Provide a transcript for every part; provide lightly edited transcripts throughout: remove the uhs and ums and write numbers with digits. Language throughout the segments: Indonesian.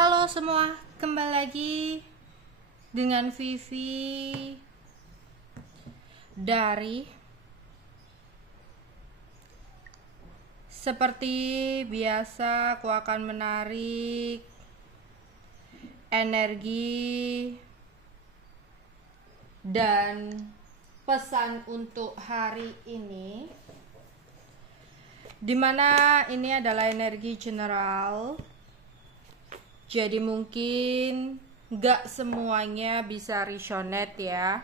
Halo semua, kembali lagi dengan Vivi dari seperti biasa aku akan menarik energi dan pesan untuk hari ini, dimana ini adalah energi general. Jadi mungkin gak semuanya bisa resonate ya.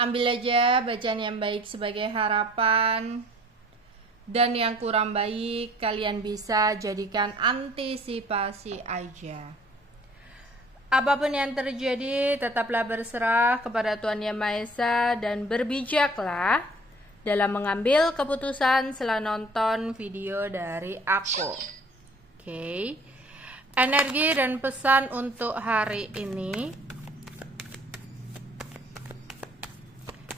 Ambil aja bacaan yang baik sebagai harapan, dan yang kurang baik kalian bisa jadikan antisipasi aja. Apapun yang terjadi, tetaplah berserah kepada Tuhan Yang Maha Esa dan berbijaklah dalam mengambil keputusan setelah nonton video dari aku. Oke. Energi dan pesan untuk hari ini.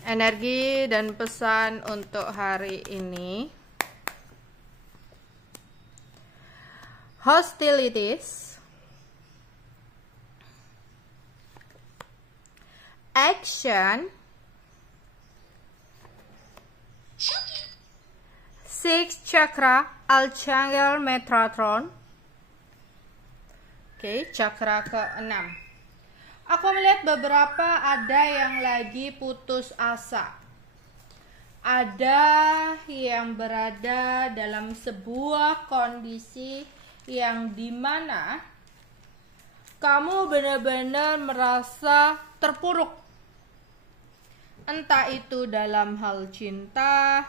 Energi dan pesan untuk hari ini. Hostilities. Action. 6 Chakra Archangel Metatron. Oke, cakra ke-6. Aku melihat beberapa ada yang lagi putus asa. Ada yang berada dalam sebuah kondisi yang dimana kamu benar-benar merasa terpuruk. Entah itu dalam hal cinta,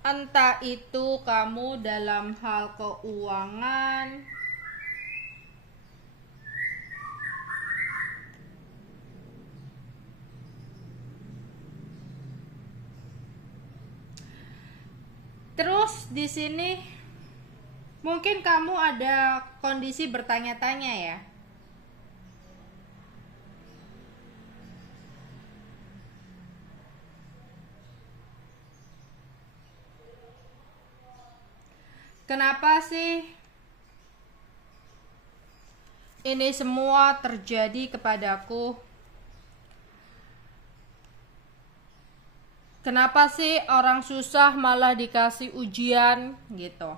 entah itu kamu dalam hal keuangan, terus di sini mungkin kamu ada kondisi bertanya-tanya ya. Kenapa sih ini semua terjadi kepadaku? Kenapa sih orang susah malah dikasih ujian gitu?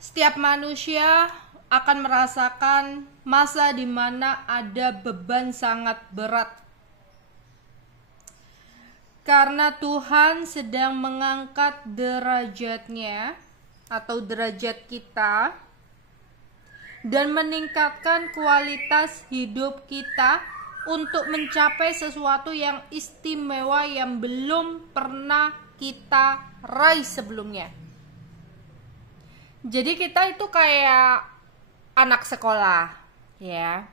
Setiap manusia akan merasakan masa di mana ada beban sangat berat. Karena Tuhan sedang mengangkat derajatnya atau derajat kita dan meningkatkan kualitas hidup kita untuk mencapai sesuatu yang istimewa yang belum pernah kita raih sebelumnya. Jadi kita itu kayak anak sekolah, ya.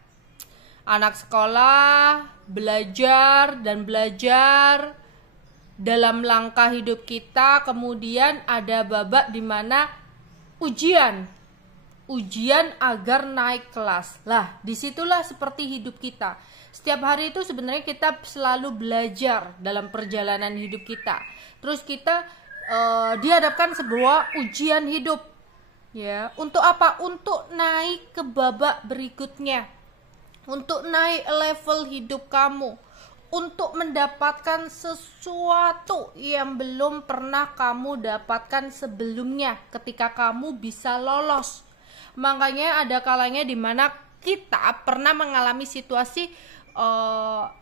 Anak sekolah belajar dan belajar dalam langkah hidup kita, kemudian ada babak di mana ujian agar naik kelas. Lah, disitulah seperti hidup kita. Setiap hari itu sebenarnya kita selalu belajar dalam perjalanan hidup kita. Terus kita dihadapkan sebuah ujian hidup, ya. Untuk apa? Untuk naik ke babak berikutnya, untuk naik level hidup kamu, untuk mendapatkan sesuatu yang belum pernah kamu dapatkan sebelumnya ketika kamu bisa lolos. Makanya ada kalanya dimana kita pernah mengalami situasi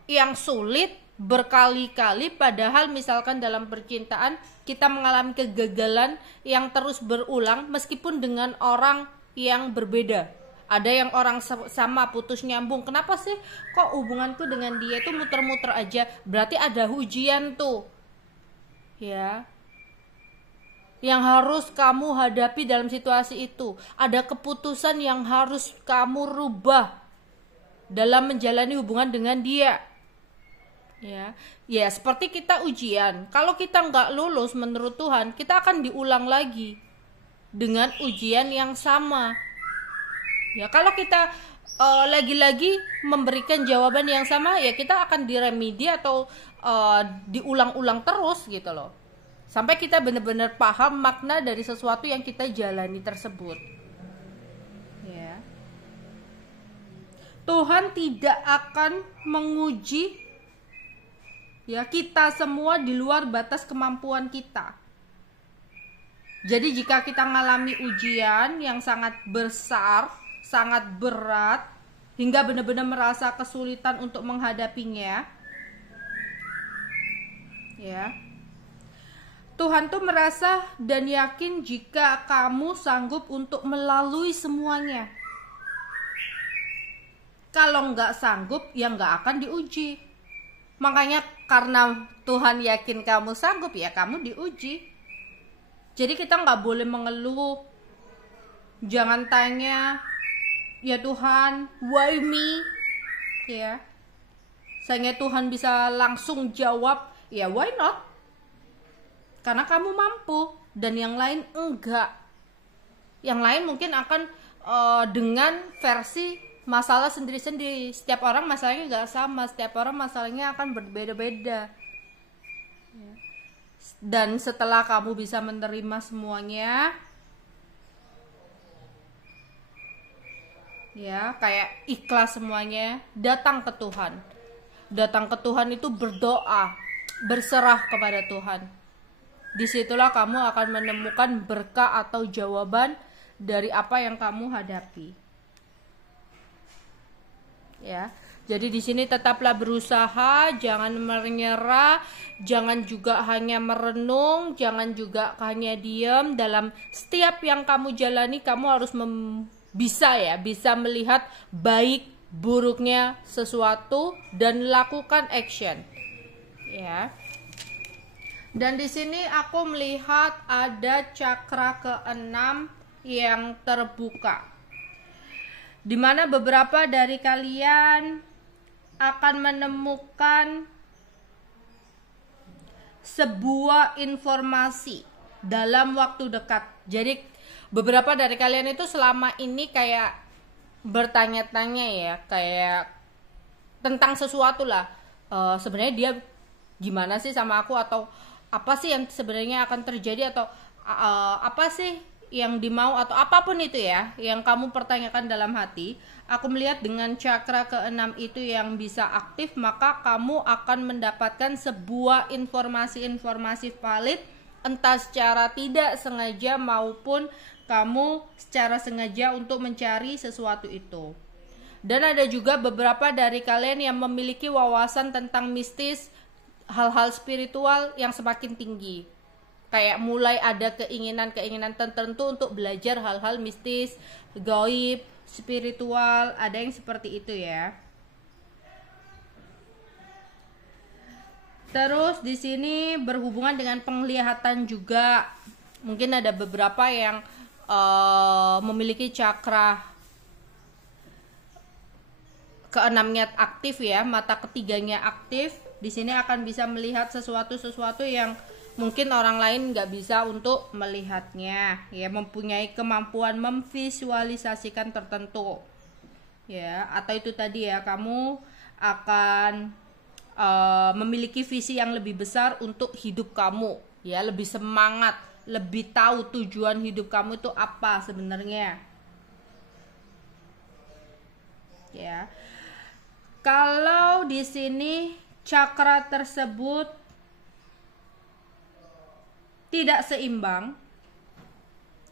yang sulit berkali-kali, padahal misalkan dalam percintaan kita mengalami kegagalan yang terus berulang meskipun dengan orang yang berbeda. Ada yang orang sama putus nyambung. Kenapa sih kok hubunganku dengan dia itu muter-muter aja? Berarti ada ujian tuh, ya, yang harus kamu hadapi dalam situasi itu. Ada keputusan yang harus kamu rubah dalam menjalani hubungan dengan dia, ya seperti kita ujian. Kalau kita nggak lulus menurut Tuhan, kita akan diulang lagi dengan ujian yang sama. Ya, kalau kita lagi-lagi memberikan jawaban yang sama, ya kita akan diremedi atau diulang-ulang terus gitu loh. sampai kita benar-benar paham makna dari sesuatu yang kita jalani tersebut. Ya. Tuhan tidak akan menguji ya kita semua di luar batas kemampuan kita. Jadi jika kita mengalami ujian yang sangat besar, sangat berat, hingga benar-benar merasa kesulitan untuk menghadapinya, ya, Tuhan tuh merasa dan yakin jika kamu sanggup untuk melalui semuanya. Kalau nggak sanggup, ya nggak akan diuji. Makanya karena Tuhan yakin kamu sanggup, ya kamu diuji. Jadi kita nggak boleh mengeluh. Jangan tanya, ya Tuhan, why me? Ya, sayangnya Tuhan bisa langsung jawab, ya why not? Karena kamu mampu dan yang lain enggak. Yang lain mungkin akan dengan versi masalah sendiri-sendiri. Setiap orang masalahnya nggak sama, setiap orang masalahnya akan berbeda-beda. Dan setelah kamu bisa menerima semuanya, ya kayak ikhlas semuanya, datang ke Tuhan. Datang ke Tuhan itu berdoa, berserah kepada Tuhan. Disitulah kamu akan menemukan berkah atau jawaban dari apa yang kamu hadapi. Ya, jadi di sini tetaplah berusaha, jangan menyerah, jangan juga hanya merenung, jangan juga hanya diam. Dalam setiap yang kamu jalani, kamu harus bisa melihat baik buruknya sesuatu dan lakukan action. Ya. Dan di sini aku melihat ada cakra ke-6 yang terbuka, di mana beberapa dari kalian akan menemukan sebuah informasi dalam waktu dekat. Jadi beberapa dari kalian itu selama ini kayak bertanya-tanya ya, kayak tentang sesuatu lah. Sebenarnya dia gimana sih sama aku, atau apa sih yang sebenarnya akan terjadi, atau apa sih yang dimau, atau apapun itu ya yang kamu pertanyakan dalam hati. Aku melihat dengan cakra ke-6 itu yang bisa aktif, maka kamu akan mendapatkan sebuah informasi-informasi valid, entah secara tidak sengaja maupun kamu secara sengaja untuk mencari sesuatu itu. Dan ada juga beberapa dari kalian yang memiliki wawasan tentang mistis, hal-hal spiritual yang semakin tinggi. Kayak mulai ada keinginan-keinginan tertentu untuk belajar hal-hal mistis, gaib, spiritual, ada yang seperti itu ya. Terus di sini berhubungan dengan penglihatan juga. Mungkin ada beberapa yang memiliki cakra ke-6-nya aktif ya, mata ketiganya aktif. Di sini akan bisa melihat sesuatu yang mungkin orang lain nggak bisa untuk melihatnya, ya, mempunyai kemampuan memvisualisasikan tertentu, ya, atau itu tadi ya, kamu akan memiliki visi yang lebih besar untuk hidup kamu, ya, lebih semangat, lebih tahu tujuan hidup kamu itu apa sebenarnya, ya. Kalau di sini cakra tersebut tidak seimbang,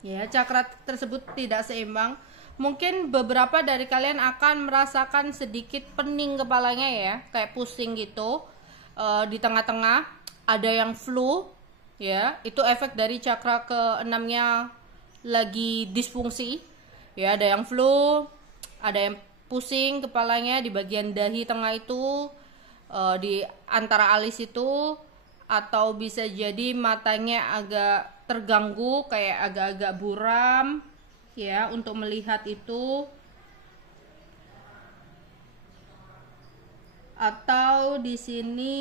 ya, cakra tersebut tidak seimbang, mungkin beberapa dari kalian akan merasakan sedikit pening kepalanya ya, kayak pusing gitu. Di tengah-tengah ada yang flu, ya, itu efek dari cakra ke-6-nya lagi disfungsi, ya, ada yang flu, ada yang pusing kepalanya di bagian dahi tengah itu, di antara alis itu, atau bisa jadi matanya agak terganggu, kayak agak-agak buram, ya, untuk melihat itu, atau di sini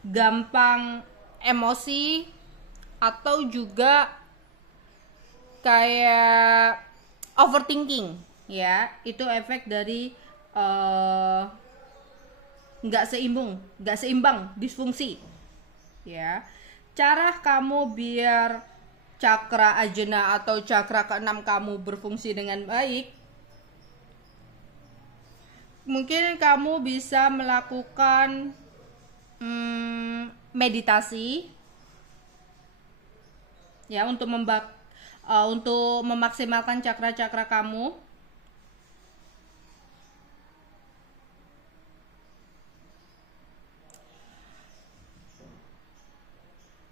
gampang emosi, atau juga kayak overthinking, ya, itu efek dari nggak seimbang, disfungsi, ya. Cara kamu biar cakra ajna atau cakra keenam kamu berfungsi dengan baik, mungkin kamu bisa melakukan meditasi ya untuk memaksimalkan cakra-cakra kamu.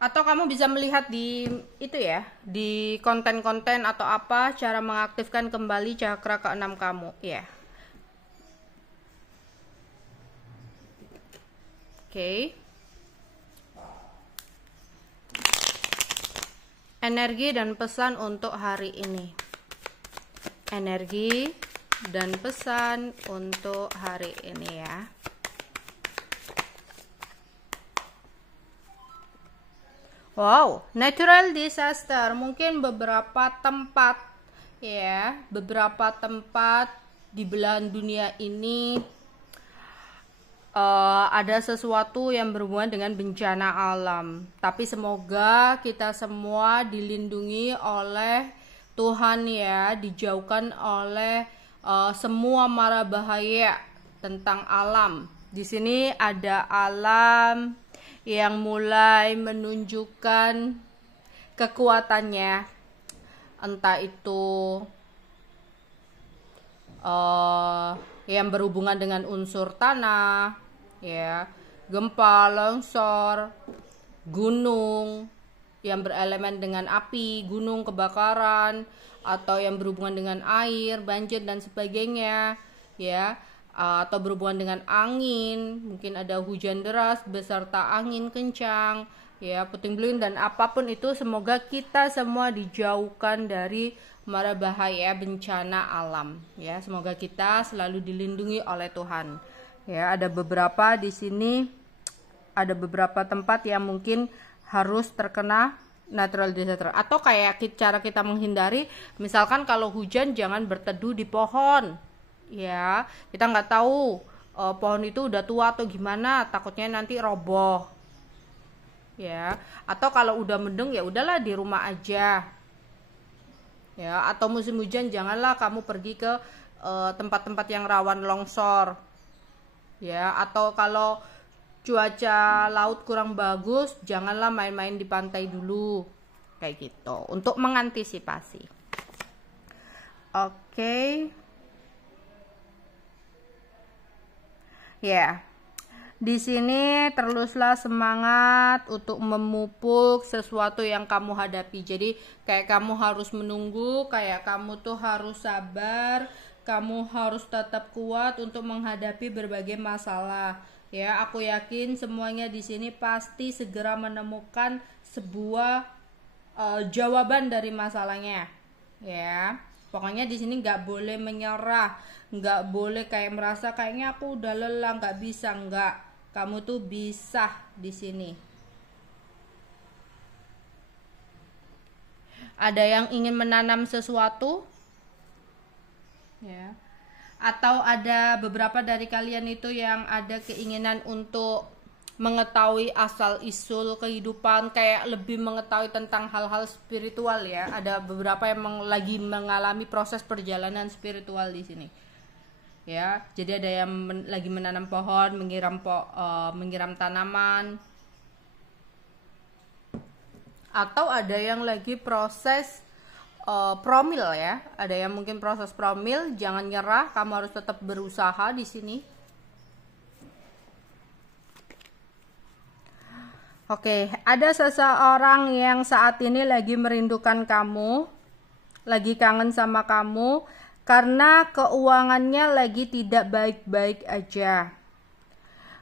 Atau kamu bisa melihat di itu ya, di konten-konten atau apa cara mengaktifkan kembali cakra keenam kamu ya. Oke. Energi dan pesan untuk hari ini. Energi dan pesan untuk hari ini ya. Wow, natural disaster, mungkin beberapa tempat ya, beberapa tempat di belahan dunia ini ada sesuatu yang berhubungan dengan bencana alam. Tapi semoga kita semua dilindungi oleh Tuhan ya, dijauhkan oleh semua mara bahaya tentang alam. Di sini ada alam yang mulai menunjukkan kekuatannya, entah itu yang berhubungan dengan unsur tanah, ya, gempa, longsor, gunung yang berelemen dengan api, gunung kebakaran, atau yang berhubungan dengan air, banjir dan sebagainya, ya. Atau berhubungan dengan angin, mungkin ada hujan deras beserta angin kencang, ya, puting beliung dan apapun itu. Semoga kita semua dijauhkan dari mara bahaya bencana alam, ya. Semoga kita selalu dilindungi oleh Tuhan. Ya, ada beberapa di sini, ada beberapa tempat yang mungkin harus terkena natural disaster. Atau kayak cara kita menghindari, misalkan kalau hujan jangan berteduh di pohon. Ya, kita nggak tahu pohon itu udah tua atau gimana, takutnya nanti roboh. Ya, atau kalau udah mendung ya udahlah di rumah aja. Ya, atau musim hujan janganlah kamu pergi ke tempat-tempat yang rawan longsor. Ya, atau kalau cuaca laut kurang bagus, janganlah main-main di pantai dulu. Kayak gitu, untuk mengantisipasi. Oke. Ya, di sini teruslah semangat untuk memupuk sesuatu yang kamu hadapi. Jadi kayak kamu harus menunggu, kayak kamu tuh harus sabar, kamu harus tetap kuat untuk menghadapi berbagai masalah. Ya, aku yakin semuanya di sini pasti segera menemukan sebuah jawaban dari masalahnya. Ya. Pokoknya di sini nggak boleh menyerah, nggak boleh kayak merasa kayaknya aku udah lelah, nggak bisa, nggak. Kamu tuh bisa di sini. Ada yang ingin menanam sesuatu, ya. Atau ada beberapa dari kalian itu yang ada keinginan untuk mengetahui asal usul kehidupan, kayak lebih mengetahui tentang hal-hal spiritual ya. Ada beberapa yang lagi mengalami proses perjalanan spiritual di sini. Ya, jadi ada yang lagi menanam pohon, menyiram tanaman. Atau ada yang lagi proses promil ya. Ada yang mungkin proses promil, jangan nyerah, kamu harus tetap berusaha di sini. Oke, ada seseorang yang saat ini lagi merindukan kamu, lagi kangen sama kamu, karena keuangannya lagi tidak baik-baik aja.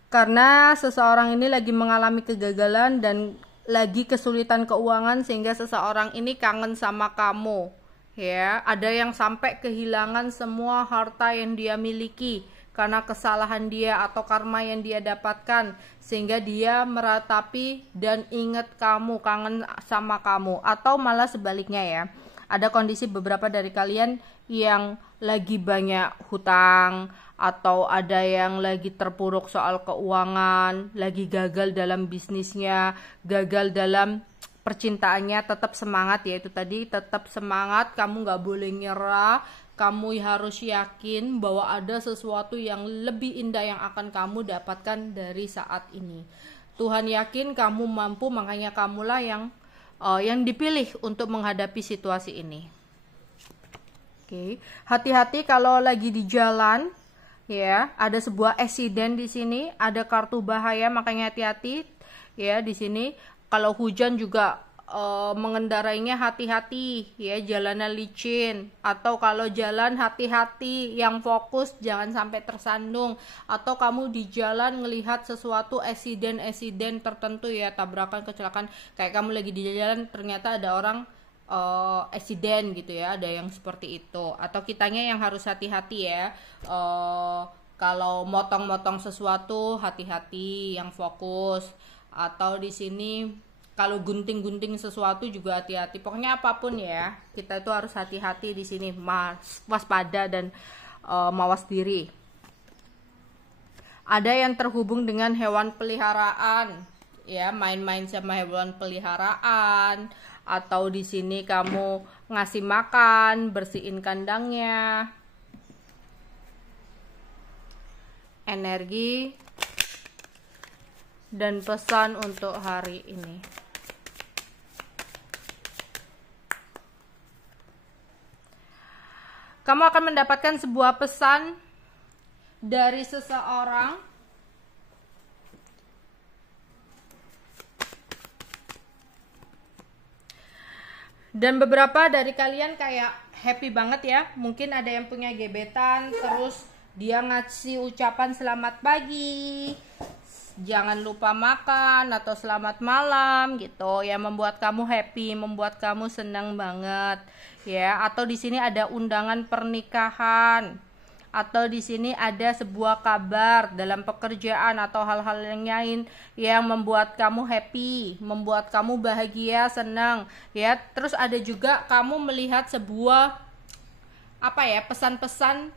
Karena seseorang ini lagi mengalami kegagalan dan lagi kesulitan keuangan, sehingga seseorang ini kangen sama kamu. Ya, ada yang sampai kehilangan semua harta yang dia miliki karena kesalahan dia atau karma yang dia dapatkan, sehingga dia meratapi dan ingat kamu, kangen sama kamu. Atau malah sebaliknya ya, ada kondisi beberapa dari kalian yang lagi banyak hutang, atau ada yang lagi terpuruk soal keuangan, lagi gagal dalam bisnisnya, gagal dalam percintaannya, tetap semangat ya, itu tadi, tetap semangat, kamu gak boleh nyerah, kamu harus yakin bahwa ada sesuatu yang lebih indah yang akan kamu dapatkan dari saat ini. Tuhan yakin kamu mampu, makanya kamulah yang dipilih untuk menghadapi situasi ini. Oke, hati-hati kalau lagi di jalan, ya, ada sebuah accident di sini, ada kartu bahaya, makanya hati-hati ya di sini. Kalau hujan juga mengendarainya hati-hati ya, jalanan licin, atau kalau jalan hati-hati, yang fokus jangan sampai tersandung, atau kamu di jalan ngelihat sesuatu accident tertentu ya, tabrakan, kecelakaan, kayak kamu lagi di jalan ternyata ada orang accident gitu ya, ada yang seperti itu, atau kitanya yang harus hati-hati ya. Kalau motong-motong sesuatu hati-hati, yang fokus, atau di sini kalau gunting-gunting sesuatu juga hati-hati. Pokoknya apapun ya, kita itu harus hati-hati di sini, waspada dan mawas diri. Ada yang terhubung dengan hewan peliharaan, ya, main-main sama hewan peliharaan, atau di sini kamu ngasih makan, bersihin kandangnya. Energi dan pesan untuk hari ini. Kamu akan mendapatkan sebuah pesan dari seseorang. Dan beberapa dari kalian kayak happy banget ya. Mungkin ada yang punya gebetan, terus dia ngasih ucapan selamat pagi, jangan lupa makan, atau selamat malam gitu ya, membuat kamu happy, membuat kamu senang banget ya. Atau di sini ada undangan pernikahan, atau di sini ada sebuah kabar dalam pekerjaan atau hal-hal yang lain yang membuat kamu happy, membuat kamu bahagia, senang ya. Terus ada juga kamu melihat sebuah pesan-pesan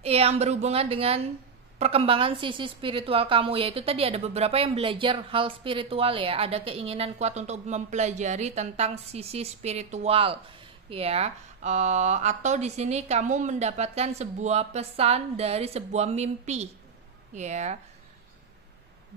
yang berhubungan dengan perkembangan sisi spiritual kamu, yaitu tadi ada beberapa yang belajar hal spiritual ya, ada keinginan kuat untuk mempelajari tentang sisi spiritual ya. Atau di sini kamu mendapatkan sebuah pesan dari sebuah mimpi ya.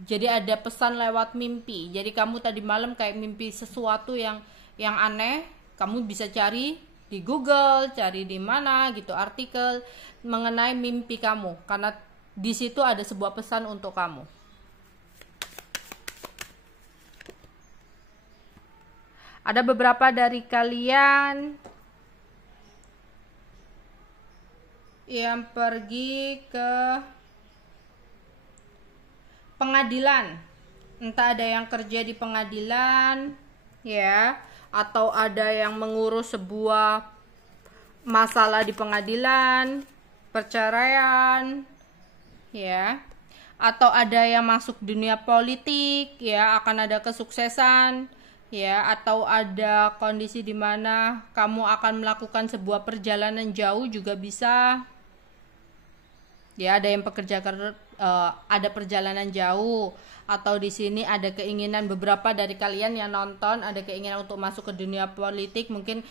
Jadi ada pesan lewat mimpi. Jadi kamu tadi malam kayak mimpi sesuatu yang aneh, kamu bisa cari di Google, cari di mana gitu artikel mengenai mimpi kamu, karena di situ ada sebuah pesan untuk kamu. Ada beberapa dari kalian yang pergi ke pengadilan, entah ada yang kerja di pengadilan ya, atau ada yang mengurus sebuah masalah di pengadilan, perceraian ya, atau ada yang masuk dunia politik ya, akan ada kesuksesan ya, atau ada kondisi di mana kamu akan melakukan sebuah perjalanan jauh juga bisa ya. Ada yang ada perjalanan jauh, atau di sini ada keinginan, beberapa dari kalian yang nonton ada keinginan untuk masuk ke dunia politik, mungkin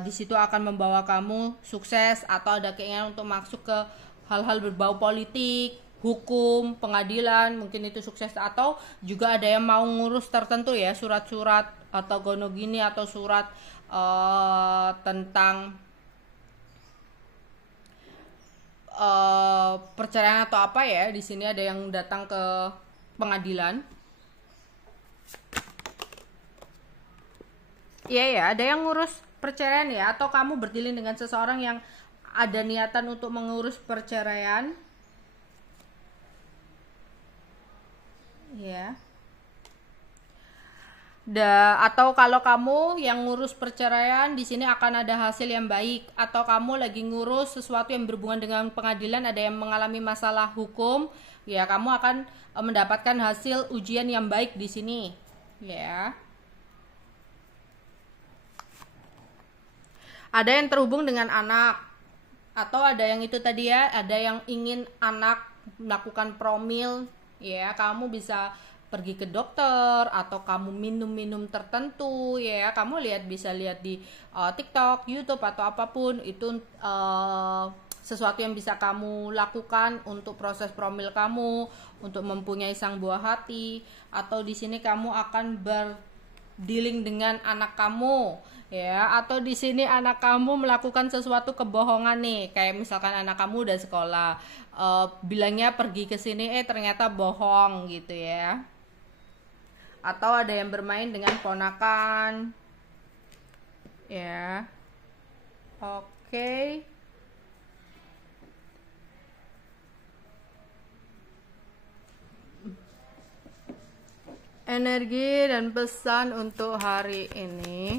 di situ akan membawa kamu sukses, atau ada keinginan untuk masuk ke hal-hal berbau politik, hukum, pengadilan, mungkin itu sukses. Atau juga ada yang mau ngurus tertentu ya, surat-surat atau gonogini, atau surat tentang perceraian atau apa ya. Di sini ada yang datang ke pengadilan. Iya ya, ada yang ngurus perceraian ya, atau kamu berdealing dengan seseorang yang ada niatan untuk mengurus perceraian. Ya. Atau kalau kamu yang ngurus perceraian, di sini akan ada hasil yang baik. Atau kamu lagi ngurus sesuatu yang berhubungan dengan pengadilan, ada yang mengalami masalah hukum, ya, kamu akan mendapatkan hasil ujian yang baik di sini, ya. Ada yang terhubung dengan anak, atau ada yang itu tadi ya, ada yang ingin anak melakukan promil, ya kamu bisa pergi ke dokter, atau kamu minum-minum tertentu, ya kamu bisa lihat di TikTok, YouTube atau apapun itu, sesuatu yang bisa kamu lakukan untuk proses promil kamu, untuk mempunyai sang buah hati, atau di sini kamu akan berdealing dengan anak kamu, ya, atau di sini anak kamu melakukan sesuatu kebohongan nih, kayak misalkan anak kamu udah sekolah, bilangnya pergi ke sini, ternyata bohong gitu ya. Atau ada yang bermain dengan ponakan, ya. Oke. Energi dan pesan untuk hari ini.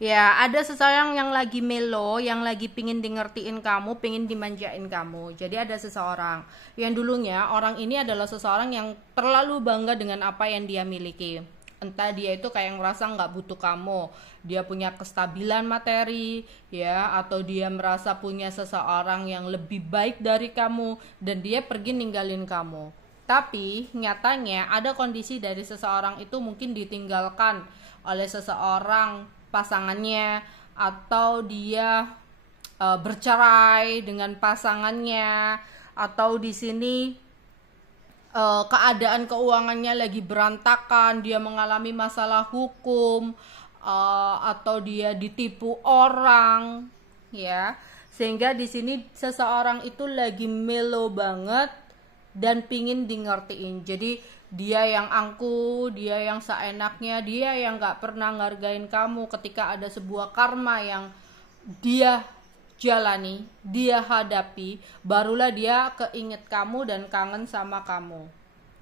Ya, ada seseorang yang lagi melo, yang lagi pingin di ngertiin kamu, pingin dimanjain kamu. Jadi ada seseorang yang dulunya, orang ini adalah seseorang yang terlalu bangga dengan apa yang dia miliki. Entah dia itu kayak ngerasa nggak butuh kamu, dia punya kestabilan materi, ya, atau dia merasa punya seseorang yang lebih baik dari kamu, dan dia pergi ninggalin kamu. Tapi nyatanya ada kondisi dari seseorang itu mungkin ditinggalkan oleh seseorang pasangannya, atau dia bercerai dengan pasangannya, atau di sini keadaan keuangannya lagi berantakan, dia mengalami masalah hukum, atau dia ditipu orang, ya. Sehingga di sini seseorang itu lagi melo banget dan pingin di ngertiin. Jadi dia yang angkuh, dia yang seenaknya, dia yang gak pernah ngargain kamu ketika ada sebuah karma yang dia jalani, dia hadapi, barulah dia keinget kamu dan kangen sama kamu,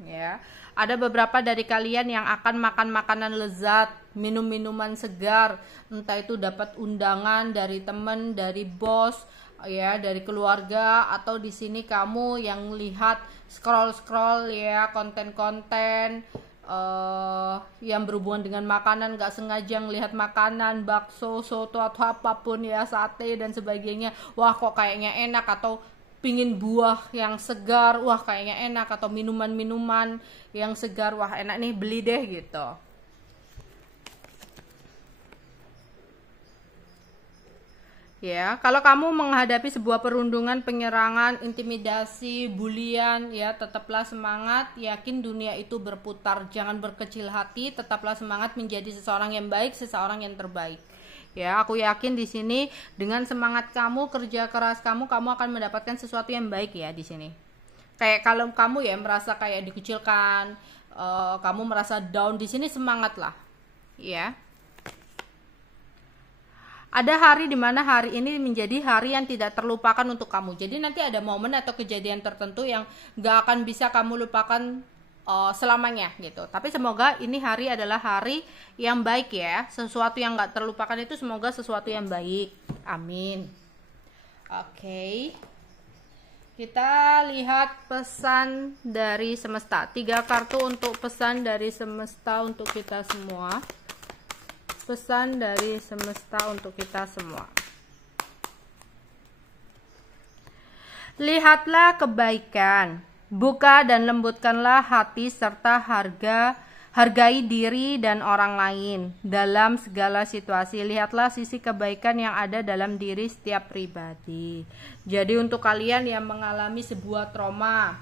ya. Ada beberapa dari kalian yang akan makan makanan lezat, minum minuman segar, entah itu dapat undangan dari teman, dari bos, ya, dari keluarga, atau di sini kamu yang lihat scroll ya konten-konten yang berhubungan dengan makanan, gak sengaja ngelihat makanan, bakso, soto atau apapun ya, sate dan sebagainya, wah kok kayaknya enak, atau pingin buah yang segar, wah kayaknya enak, atau minuman-minuman yang segar, wah enak nih beli deh gitu. Ya, kalau kamu menghadapi sebuah perundungan, penyerangan, intimidasi, bulian, ya tetaplah semangat, yakin dunia itu berputar, jangan berkecil hati, tetaplah semangat menjadi seseorang yang baik, seseorang yang terbaik. Ya, aku yakin di sini dengan semangat kamu, kerja keras kamu akan mendapatkan sesuatu yang baik ya di sini. Kayak kalau kamu ya merasa kayak dikucilkan, kamu merasa down, di sini semangatlah, ya. Ada hari dimana hari ini menjadi hari yang tidak terlupakan untuk kamu. Jadi nanti ada momen atau kejadian tertentu yang gak akan bisa kamu lupakan selamanya gitu. Tapi semoga ini hari adalah hari yang baik ya. Sesuatu yang gak terlupakan itu semoga sesuatu yang baik. Amin. Oke. Kita lihat pesan dari semesta. 3 kartu untuk pesan dari semesta untuk kita semua. Pesan dari semesta untuk kita semua. Lihatlah kebaikan, buka dan lembutkanlah hati serta hargai diri dan orang lain dalam segala situasi. Lihatlah sisi kebaikan yang ada dalam diri setiap pribadi. Jadi untuk kalian yang mengalami sebuah trauma,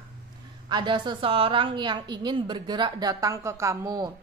ada seseorang yang ingin bergerak datang ke kamu.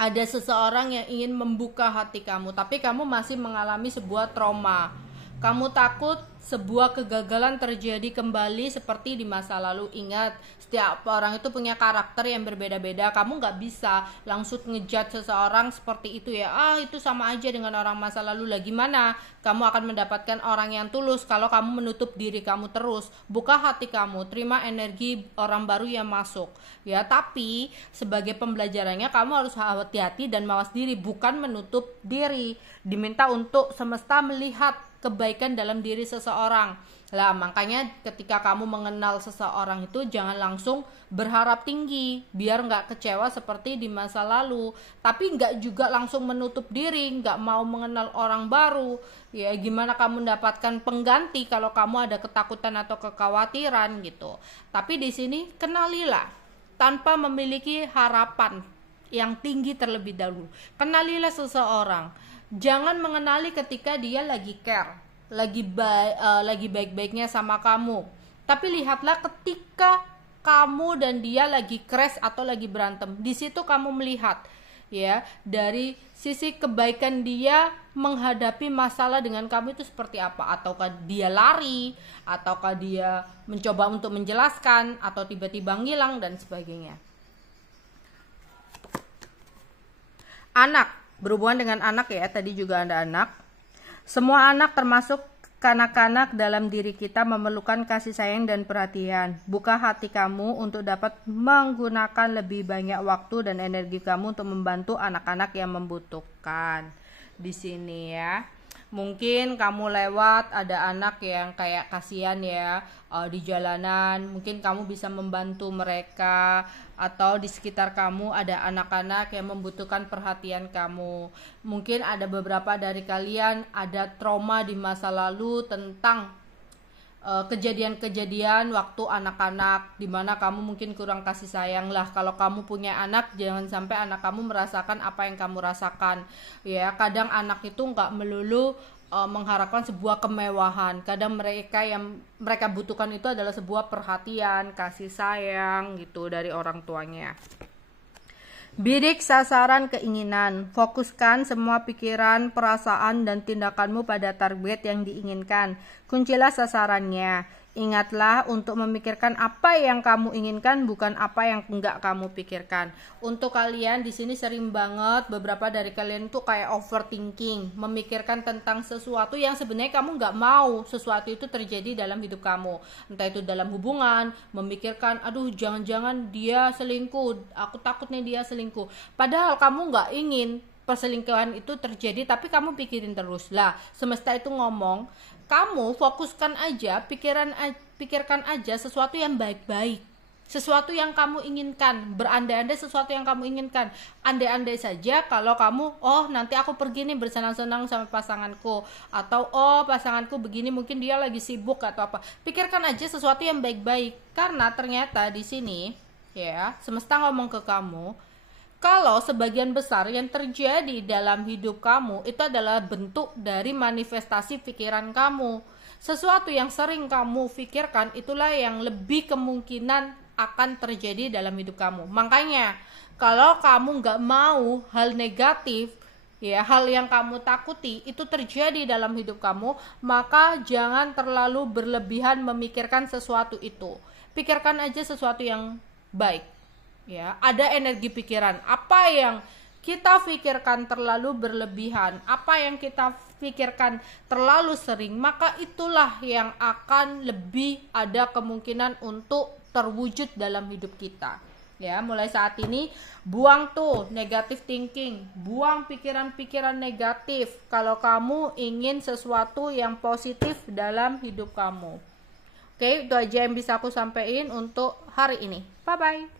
Ada seseorang yang ingin membuka hati kamu, tapi kamu masih mengalami sebuah trauma. Kamu takut sebuah kegagalan terjadi kembali seperti di masa lalu. Ingat, setiap orang itu punya karakter yang berbeda-beda. Kamu gak bisa langsung ngejudge seseorang seperti itu ya. Itu sama aja dengan orang masa lalu lah. Gimana? Kamu akan mendapatkan orang yang tulus kalau kamu menutup diri kamu terus. Buka hati kamu, terima energi orang baru yang masuk. Ya, tapi sebagai pembelajarannya kamu harus hati-hati dan mawas diri, bukan menutup diri. Diminta untuk semesta melihat kebaikan dalam diri seseorang. Lah makanya ketika kamu mengenal seseorang itu jangan langsung berharap tinggi biar nggak kecewa seperti di masa lalu, tapi nggak juga langsung menutup diri, nggak mau mengenal orang baru. Ya gimana kamu mendapatkan pengganti kalau kamu ada ketakutan atau kekhawatiran gitu. Tapi di sini kenalilah tanpa memiliki harapan yang tinggi terlebih dahulu. Kenalilah seseorang, jangan mengenali ketika dia lagi care, lagi baik-baiknya sama kamu. Tapi lihatlah ketika kamu dan dia lagi crash atau lagi berantem. Di situ kamu melihat ya dari sisi kebaikan dia menghadapi masalah dengan kamu itu seperti apa, ataukah dia lari, ataukah dia mencoba untuk menjelaskan, atau tiba-tiba ngilang dan sebagainya. Anak, berhubungan dengan anak ya, tadi juga ada anak. Semua anak termasuk kanak-kanak dalam diri kita memerlukan kasih sayang dan perhatian. Buka hati kamu untuk dapat menggunakan lebih banyak waktu dan energi kamu untuk membantu anak-anak yang membutuhkan. Di sini ya. Mungkin kamu lewat ada anak yang kayak kasihan ya di jalanan, mungkin kamu bisa membantu mereka, atau di sekitar kamu ada anak-anak yang membutuhkan perhatian kamu. Mungkin ada beberapa dari kalian ada trauma di masa lalu tentang kejadian-kejadian waktu anak-anak dimana kamu mungkin kurang kasih sayang. Lah kalau kamu punya anak, jangan sampai anak kamu merasakan apa yang kamu rasakan ya. Kadang anak itu nggak melulu mengharapkan sebuah kemewahan. Kadang mereka butuhkan itu adalah sebuah perhatian, kasih sayang gitu dari orang tuanya. Bidik sasaran keinginan. Fokuskan semua pikiran, perasaan, dan tindakanmu pada target yang diinginkan. Kuncilah sasarannya. Ingatlah untuk memikirkan apa yang kamu inginkan, bukan apa yang enggak kamu pikirkan. Untuk kalian di sini sering banget, beberapa dari kalian tuh kayak overthinking, memikirkan tentang sesuatu yang sebenarnya kamu enggak mau sesuatu itu terjadi dalam hidup kamu. Entah itu dalam hubungan, memikirkan, aduh jangan-jangan dia selingkuh, aku takut nih dia selingkuh. Padahal kamu enggak ingin perselingkuhan itu terjadi, tapi kamu pikirin terus. Lah, semesta itu ngomong, kamu fokuskan aja, pikirkan aja sesuatu yang baik-baik, sesuatu yang kamu inginkan, berandai-andai sesuatu yang kamu inginkan. Andai-andai saja kalau kamu, oh nanti aku pergi nih bersenang-senang sama pasanganku, atau oh pasanganku begini, mungkin dia lagi sibuk atau apa. Pikirkan aja sesuatu yang baik-baik, karena ternyata di sini ya semesta ngomong ke kamu, kalau sebagian besar yang terjadi dalam hidup kamu itu adalah bentuk dari manifestasi pikiran kamu. Sesuatu yang sering kamu pikirkan itulah yang lebih kemungkinan akan terjadi dalam hidup kamu. Makanya kalau kamu nggak mau hal negatif, ya hal yang kamu takuti itu terjadi dalam hidup kamu, maka jangan terlalu berlebihan memikirkan sesuatu itu. Pikirkan aja sesuatu yang baik. Ya, ada energi pikiran. Apa yang kita pikirkan terlalu berlebihan, apa yang kita pikirkan terlalu sering, maka itulah yang akan lebih ada kemungkinan untuk terwujud dalam hidup kita. Ya, mulai saat ini buang tuh negative thinking, buang pikiran-pikiran negatif kalau kamu ingin sesuatu yang positif dalam hidup kamu. Oke, itu aja yang bisa aku sampaikan untuk hari ini. Bye bye.